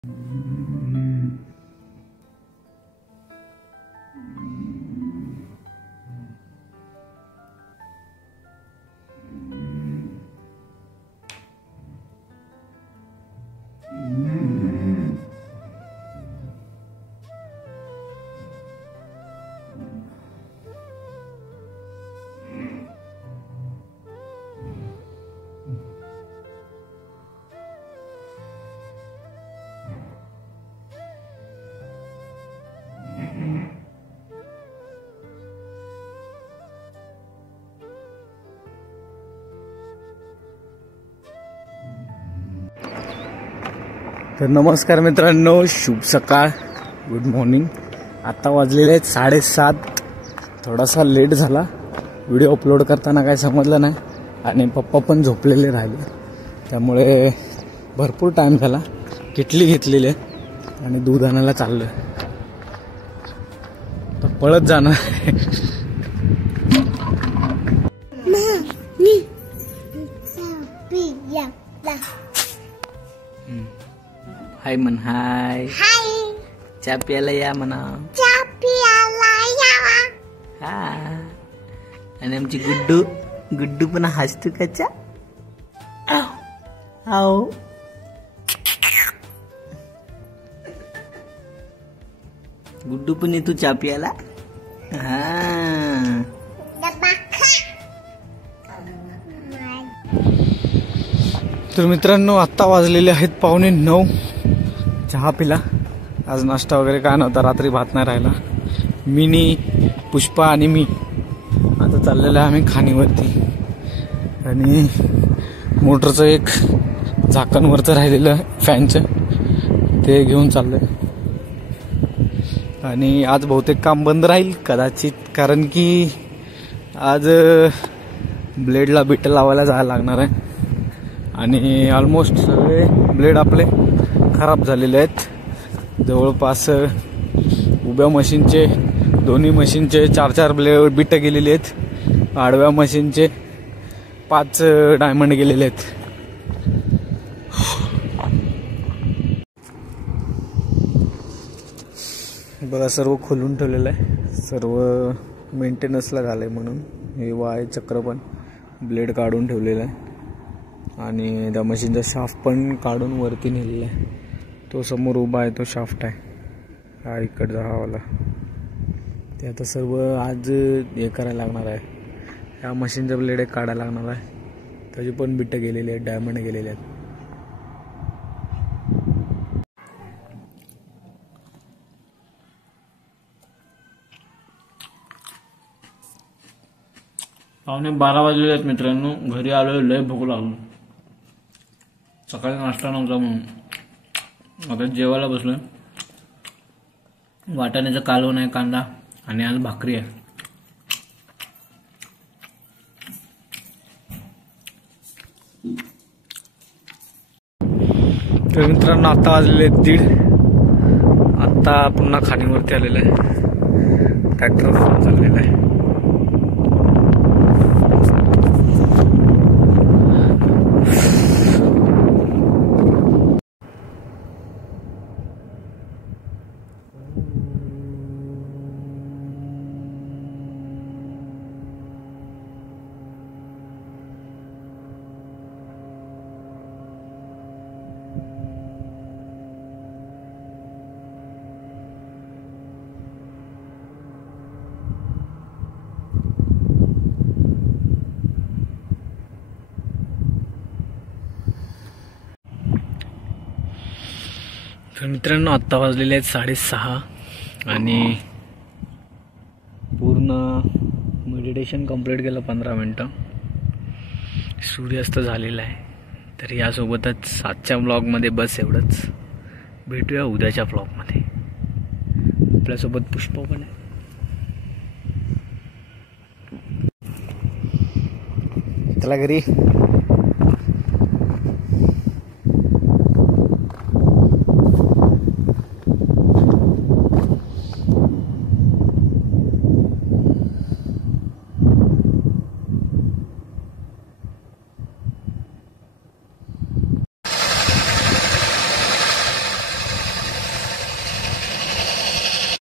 तर नमस्कार मित्रांनो, शुभ सकाळ, गुड मॉर्निंग। आता वाजलेले आहेत 7:30। थोडासा लेट झाला, व्हिडिओ अपलोड करताना काय समजलं नाही आणि पप्पा पण झोपलेले राहिले, त्यामुळे भरपूर टाइम झाला। किटली घेतलेली आहे आणि दूध आणायला चाललोय, तर पळत जाणार। हाय म्हण, हाय चहा प्यायला या म्हणा, चहा प्यायला या। हा, आणि आमची गुड्डू पण हसतो का चहा? आओ गुड्डू पण येतो चहा प्यायला। हा, तर मित्रांनो आता वाजलेले आहेत 8:45। चहा पिला, आज नाश्ता वगैरे काय नव्हता, रात्री भात नाही राहिला। मिनी, पुष्पा आणि मी आता चाललेलं आहे आम्ही खाणीवरती, आणि मोटरचं एक झाकणवरचं राहिलेलं फॅनचं ते घेऊन चाललंय। आणि आज बहुतेक काम बंद राहील कदाचित, कारण की आज ब्लेडला बिट लावायला जायला लागणार आहे आणि ऑलमोस्ट सगळे ब्लेड आपले खराब झालेले आहेत। जवळपास उभ्या मशीनचे, दोन्ही मशीनचे 4-4 ब्लेड बिट गेलेले आहेत, आडव्या मशीनचे 5 डायमंड गेलेले आहेत। बघा सर्व खोलून ठेवलेलं आहे, सर्व मेंटेनन्सला झालंय म्हणून। हे वाय चक्र पण ब्लेड काढून ठेवलेलं आहे आणि त्या मशीनचा शाफ्ट पण काढून वरती नेलेला आहे। तो समोर उभा आहे तो शाफ्ट आहे, हा इकडचा हवाला। ते आता सर्व आज हे करायला लागणार आहे, ह्या मशीनचा ब्लेड एक काढायला लागणार आहे, त्याची पण बिट्ट गेलेली आहेत, डायमंड गेलेले आहेत। पावणे 12 वाजलेले आहेत मित्रांनो, घरी आलोय, लय भूक लागली। सकाळी नाश्ता नव्हता म्हणून आता जेवायला बसलोय। वाटाण्याचं कालवण आहे, कांदा, आणि आज भाकरी आहे। तर मित्रांनो आता वाजलेले 1:30। आता पुन्हा खाणीवरती आलेलं आहे, ट्रॅक्टर चाललेलं आहे। तर मित्रांनो आत्ता वाजलेले आहेत 6:30 आणि पूर्ण मेडिटेशन कंप्लीट केलं 15 मिनटं। सूर्यास्त झालेला आहे। तर यासोबतच आजच्या ब्लॉगमध्ये बस एवढंच, भेटूया उद्याच्या ब्लॉगमध्ये। आपल्यासोबत पुष्पा पण आहे। चला घरी।